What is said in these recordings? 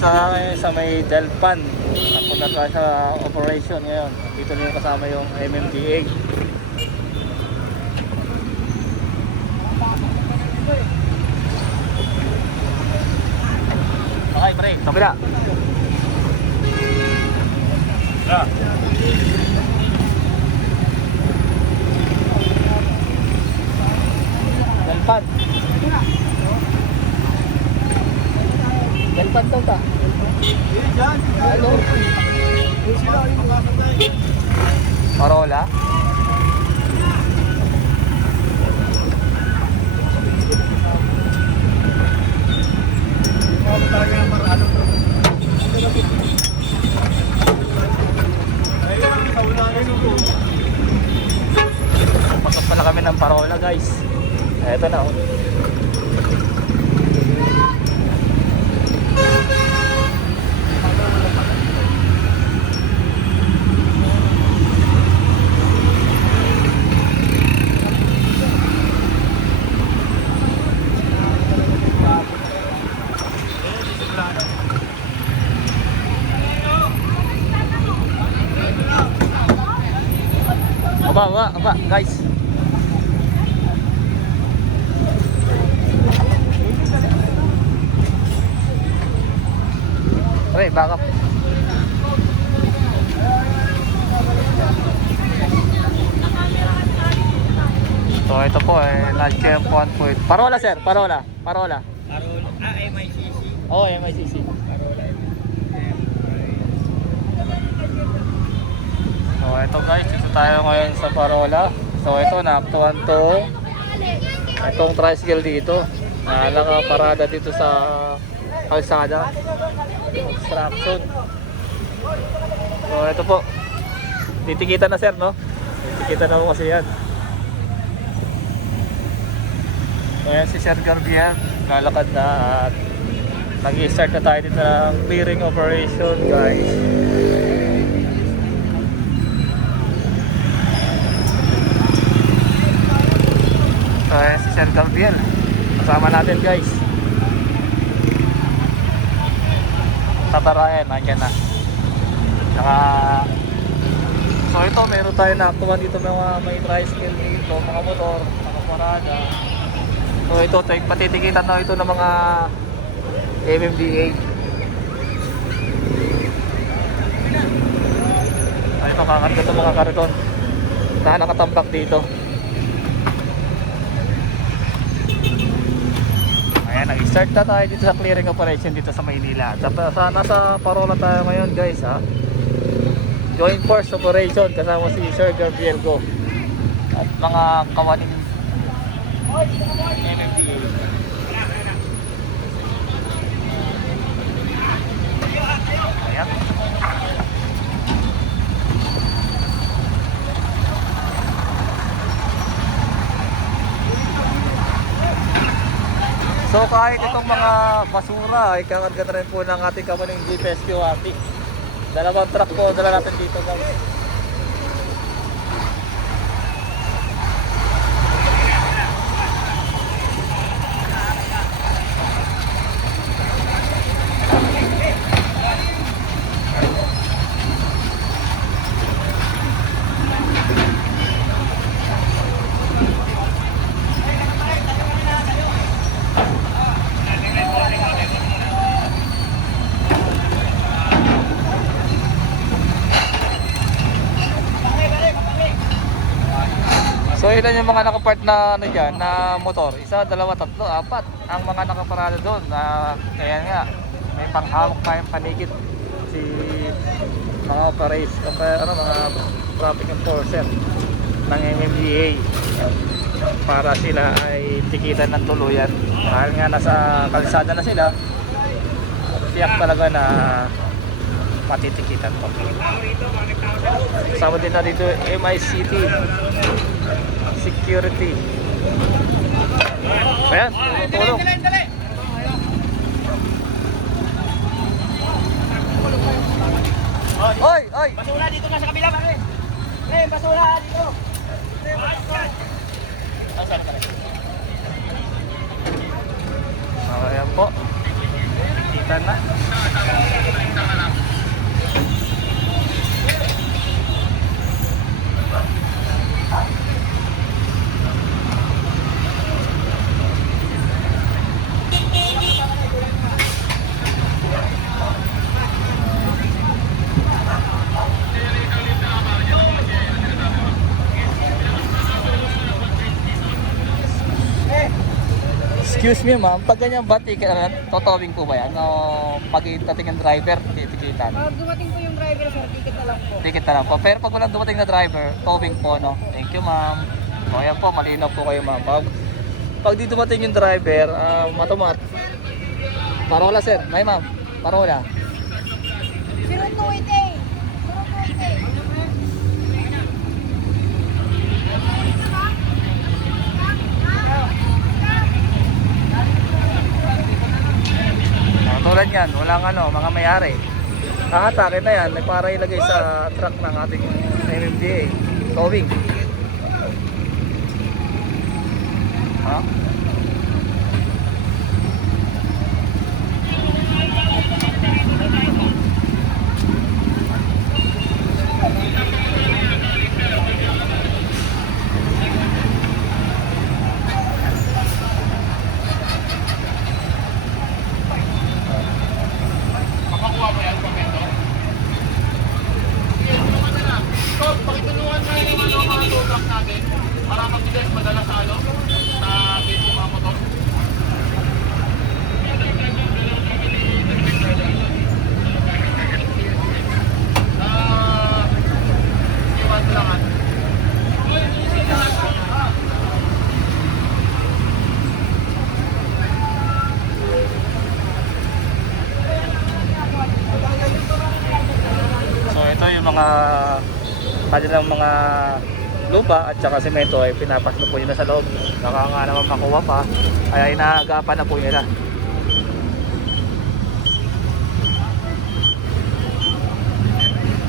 dito sa may Delpan. Napunta tayo sa operation ngayon. Dito niyo kasama yung MMDA. Okay, pre. Kabila. Yeah. Delpan. Delpan daw ka. Hello. Parola. Pasok pala kami ng Parola, guys. Eto na oh. Aba, guys. Pre, back up. So, ito po last camp 1 point. Parola, sir. Parola. MICC. Oh, MICC. Parola. So, ito guys. Dito tayo ngayon sa Parola. So, ito naaktuhan to. Itong tricycle dito. Nakaparada dito sa kalsada. Obstruction. So, ito po. Titikitan na sir, no? Titikitan na po kasi yan. So, ayan si Sir Garbiel. Lalakad na at nag-i-start na tayo dito ng clearing operation, guys. So, ayan si Sir Garbiel. Kasama natin, guys. Tatarayan, nandiyan na. Saka, so ito, meron tayo na nakuha dito mga may tricycle dito, mga motor, nakaparada. So ito, patitikitan na ito ng mga MMDA. Ay, ito, kakarga ito mga kariton na nakatambak dito. Ayan, nag-start na tayo dito sa clearing operation dito sa Maynila. Nasa Parola tayo ngayon, guys, ha. Joint force operation kasama si Sir Gabriel Go at mga kawaning MMDA. Ayan. So kahit itong mga basura ay kakarga na rin po ng ating kawaning GPSQRT. Dalawang truck po dala natin dito, guys. So ilan yung mga nakapart na ano dyan, na motor? Isa, dalawa, tatlo, apat ang mga nakaparada doon. Kaya nga may panghawak tayong panikit si mga mga traffic enforcer ng MMDA para sila ay tikitan ng tuluyan. Dahil nga nasa kalsada na sila, tiyak talaga na matitikitan po. Kasama din na dito MICT Security. Ayan, tulong. Oy, oy! Basura dito na sa kabila, pare. Basura dito. Ayan po. Palitan na. Excuse me ma'am, pag ganyan ba, totowing po ba yan? O pag dating ng driver, titikitan? Pag dumating po yung driver, sir, ticket na lang po. Ticket na lang po. Pero pag walang dumating na driver, towing po, no? Thank you ma'am. O yan po, malinaw po kayo ma'am. Pag di dumating yung driver, matumat. Parola sir, may ma'am. Parola. 0288. 0288. Tulad yan, walang mga mayari. Hahatakin na yan, para ilagay sa truck ng ating MMDA. Towing. Ha? Pakitulungan mo yung mga tow truck natin para mabilis madala sa gate yung mga motor. Iwan lang. So ito yung mga kanilang mga lupa at saka semento ay pinapasok po nila sa loob. Baka nga naman makuha pa, kaya inaagapan na po nila.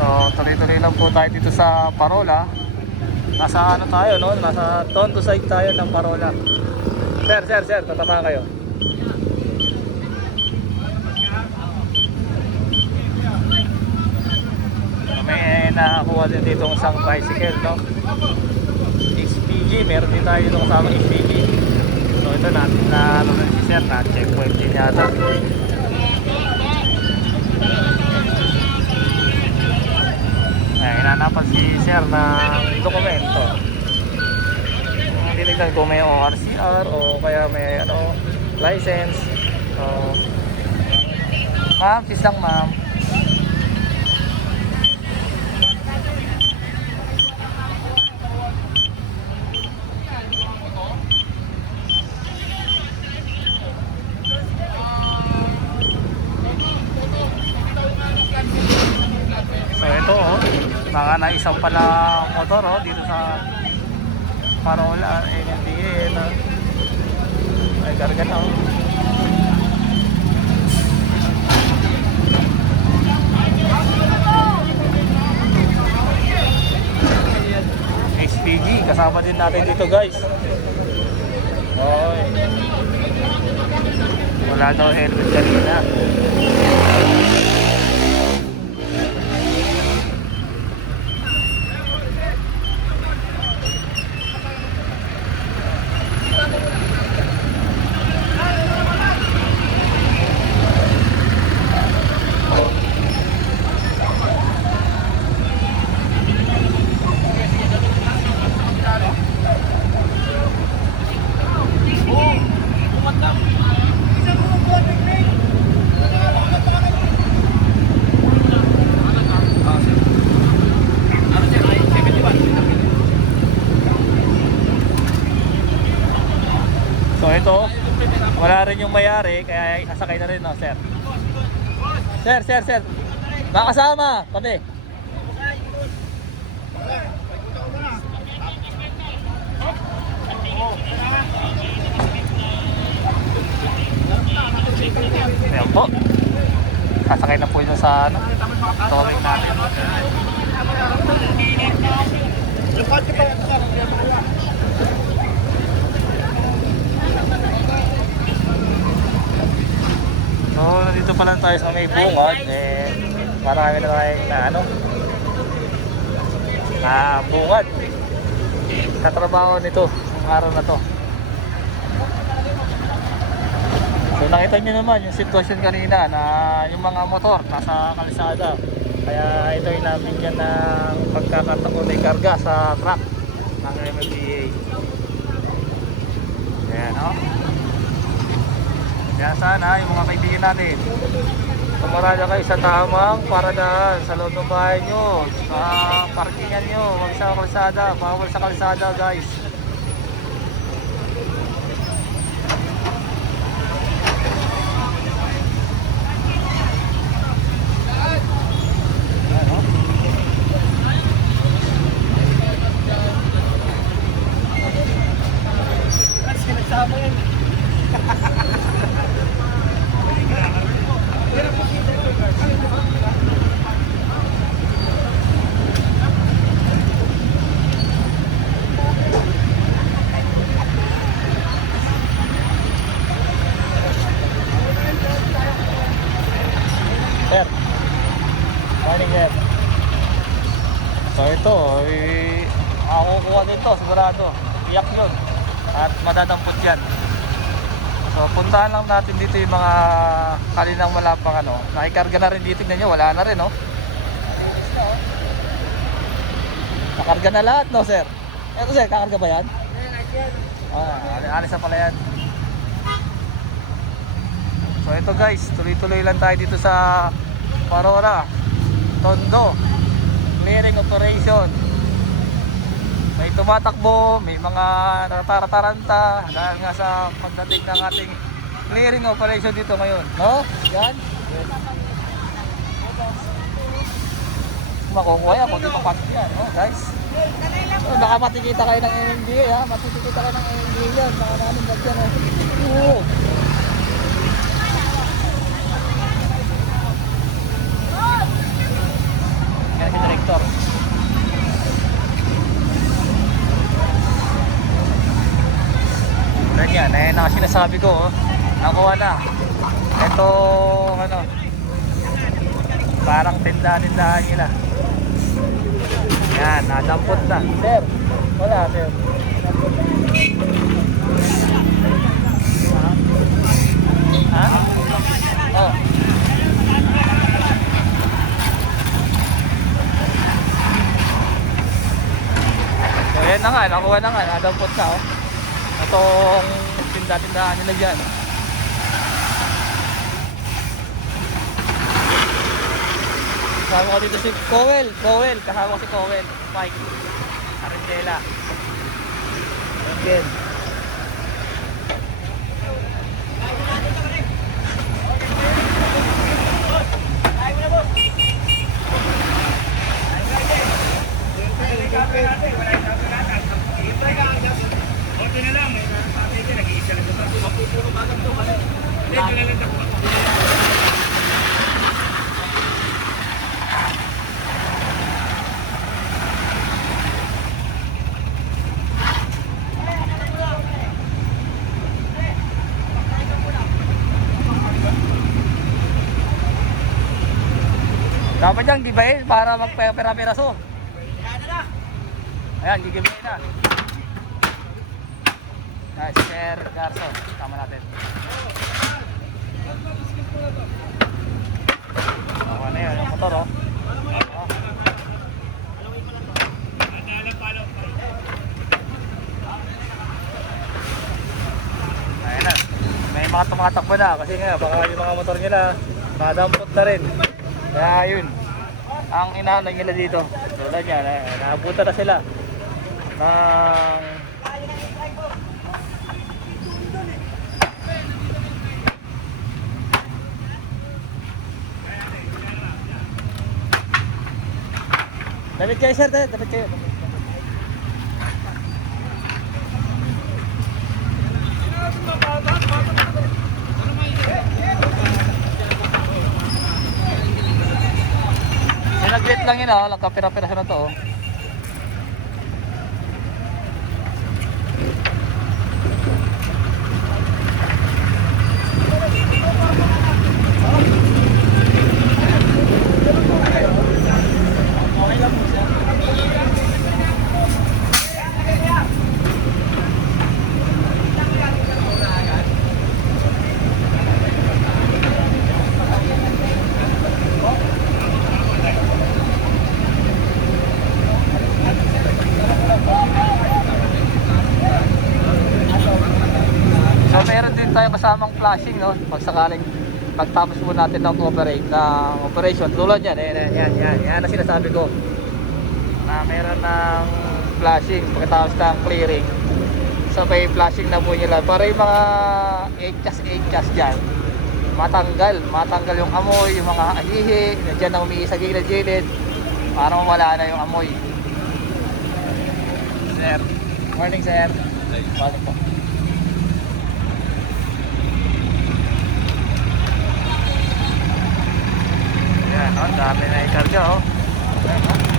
So tuloy-tuloy lang po tayo dito sa Parola. Nasa tayo, no? Nasa Tondo side tayo ng Parola. Sir, tatama kayo. May nakakuha din dito ng isang tricycle, no? HPG, meron din tayo dito kasama HPG. So ito na si sir, na checkpoint din yata. Ayan, hinanapan si sir na dokumento. Tinignan ko may ORCR o kaya may license. So ma'am, sis lang ma'am. So ito mga naisang pala motor dito sa Parola NMDA ay karga na HPG kasama din natin dito guys. Oy. Wala daw helmet kanina. So ito, wala rin yung mayari kaya sasakay na rin, no, sir. Sir. Makasama, tabi. Ayan po. Sasakay na po yun sa towing natin. So nandito pa lang tayo sa may bungad. Marami na tayong na bungad sa trabaho nito ng araw na to. So nakita nyo naman yung sitwasyon kanina na yung mga motor nasa kalsada. Kaya ito yung nabigyan ng pagkakataon ay karga sa truck ng MMDA. Ayan o. Kaya sana yung mga kaibigan natin, pumarada kayo sa tamang paradaan sa loob ng bahay nyo, sa parkingan nyo, huwag sa kalsada, bawal sa kalsada guys. Sir, morning sir. So ito, makukuha din to, sigurado. Iyak yun. At madadampot yan. So puntahan lang natin dito yung mga kaninang malapang nakikarga na rin dito, tignan nyo, wala na rin nakarga na lahat sir. Ito sir, kakarga ba yan? Alis na pala yan. So ito guys, tuloy-tuloy lang tayo dito sa Parora, Tondo, clearing operation. May tumatakbo, may mga natarataranta dahil nga sa pagdating ng ating clearing operation dito ngayon. No? Yan. Yes. Makukuha yan, kung di papasok yan. No, guys. So, baka matikita kayo ng MMDA ha. Matikita kayo ng MMDA yan. Baka namin dyan Oo. Yan si Director. Yan, na sinasabi ko, nakuha na. Ito, parang tindahan-tindahan nila. Yan, nadampot na. Sir, wala sir. Ha? Oh. So yan na nga, nakuha na nga, nadampot na itong tindahan nila dyan. Kasama ko dito si Cowell, kasama ko si Cowell, Mike, Arendela. Again. Dapat dyan gibayin para magpera-peraso. Ayan, gigibayin na. Nice, Sir Garson. Tama natin. Ako na yun, yung motor Ayan na. May mga tumatakbo na kasi nga baka yung mga motor nila madampot na rin. Kaya yun ang inaanay nila dito. Tulad yan, naabutan na sila ng Dapat kayo sir, dapat kayo. Sinaglit lang yun nagkapira-pira na to flashing, no? Pag sakaling pagtapos po natin ng operation, tulad yan, yan ang sinasabi ko na meron ng flashing pagkatapos ng clearing, sabay flashing na po nila para yung mga HS dyan matanggal yung amoy, yung mga ahihi na dyan na umiisa gilid para mawala na yung amoy. Sir, morning sir. Morning po. Yan, dami na ikarga, oh. Ayan, oh.